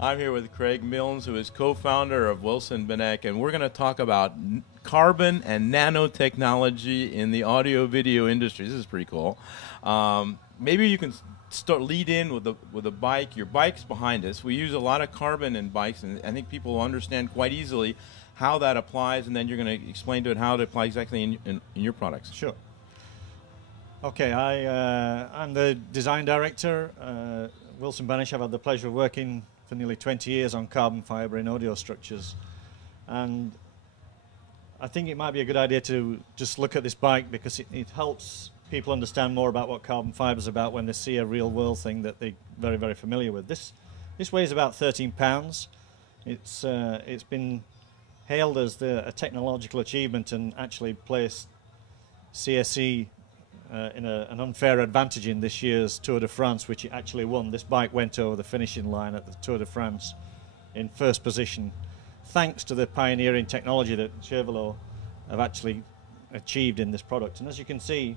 I'm here with Craig Milnes, who is co-founder of Wilson Benesch, and we're going to talk about carbon and nanotechnology in the audio-video industry. This is pretty cool. Maybe you can lead in with a bike. Your bike's behind us. We use a lot of carbon in bikes, and I think people will understand quite easily how that applies, and then you're going to explain to it how it applies exactly in your products. Sure. Okay, I'm the design director. Wilson Benesch. I've had the pleasure of working for nearly 20 years on carbon fiber in audio structures. And I think it might be a good idea to just look at this bike because it helps people understand more about what carbon fiber is about when they see a real world thing that they're very, very familiar with. This weighs about 13 pounds. It's been hailed as a technological achievement and actually placed CSE in an unfair advantage in this year's Tour de France, which it actually won. This bike went over the finishing line at the Tour de France in first position, thanks to the pioneering technology that Chevrolet have actually achieved in this product. And as you can see,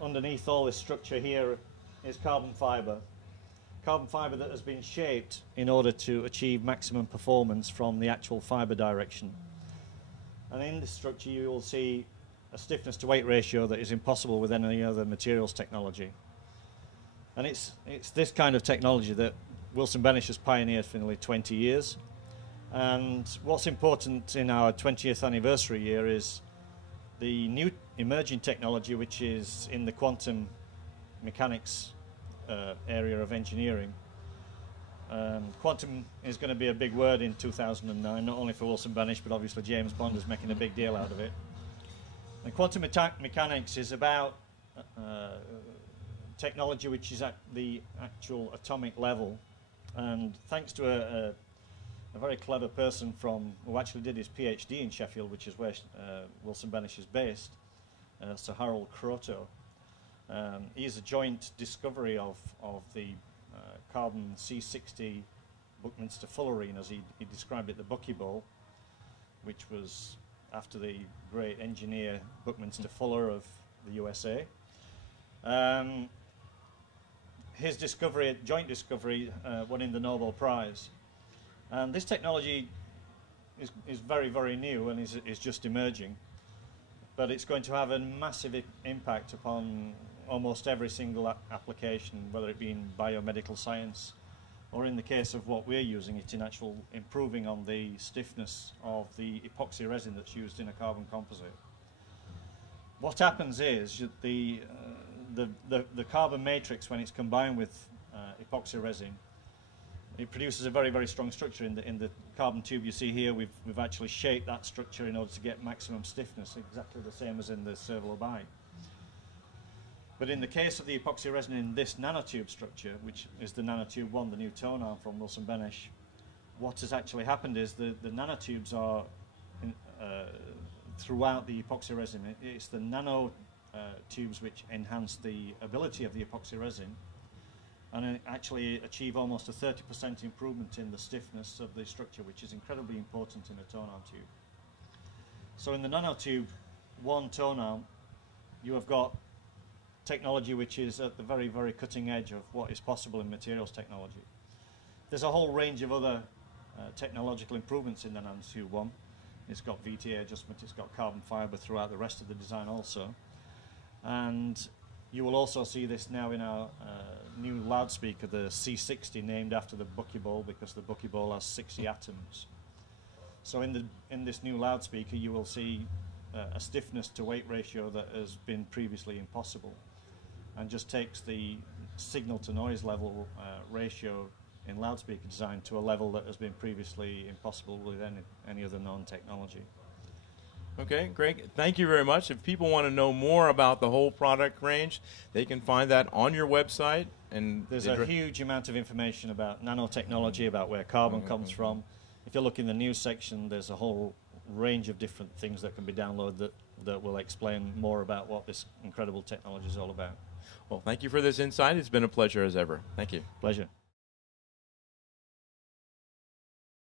underneath all this structure here is carbon fiber that has been shaped in order to achieve maximum performance from the actual fiber direction. And in this structure you will see a stiffness to weight ratio that is impossible with any other materials technology. And it's this kind of technology that Wilson Benesch has pioneered for nearly 20 years. And what's important in our 20th anniversary year is the new emerging technology, which is in the quantum mechanics area of engineering. Quantum is going to be a big word in 2009, not only for Wilson Benesch, but obviously James Bond is making a big deal out of it. And quantum mechanics is about technology which is at the actual atomic level. And thanks to a very clever person who actually did his PhD in Sheffield, which is where Wilson Benesch is based, Sir Harold Kroto. He's a joint discovery of the carbon C60 Buckminster fullerene, as he described it, the buckyball, which was after the great engineer Buckminster Fuller of the USA. His discovery, joint discovery, won him the Nobel Prize. And this technology is very, very new and is just emerging. But it's going to have a massive impact upon almost every single application, whether it be in biomedical science or in the case of what we're using it in actual improving on the stiffness of the epoxy resin that's used in a carbon composite. What happens is the carbon matrix, when it's combined with epoxy resin, it produces a very, very strong structure. In the carbon tube you see here, we've actually shaped that structure in order to get maximum stiffness, exactly the same as in the servo bike. But in the case of the epoxy resin in this nanotube structure, which is the Nanotube 1, the new Tonearm from Wilson Benesch, what has actually happened is the nanotubes are throughout the epoxy resin. It's the nanotubes which enhance the ability of the epoxy resin and actually achieve almost a 30% improvement in the stiffness of the structure, which is incredibly important in a Tonearm tube. So in the Nanotube 1 Tonearm, you have got technology which is at the very, very cutting edge of what is possible in materials technology. There's a whole range of other technological improvements in the Nanotube 1. It's got VTA adjustment, it's got carbon fiber throughout the rest of the design also. And you will also see this now in our new loudspeaker, the C60, named after the buckyball because the buckyball has 60 atoms. So in this new loudspeaker you will see a stiffness to weight ratio that has been previously impossible, and just takes the signal to noise level ratio in loudspeaker design to a level that has been previously impossible with any other known technology. Okay, Greg, thank you very much. If people want to know more about the whole product range, they can find that on your website. And there's a huge amount of information about nanotechnology, about where carbon comes from. If you look in the news section, there's a whole range of different things that can be downloaded that will explain more about what this incredible technology is all about. Well, thank you for this insight. It's been a pleasure as ever. Thank you. Pleasure.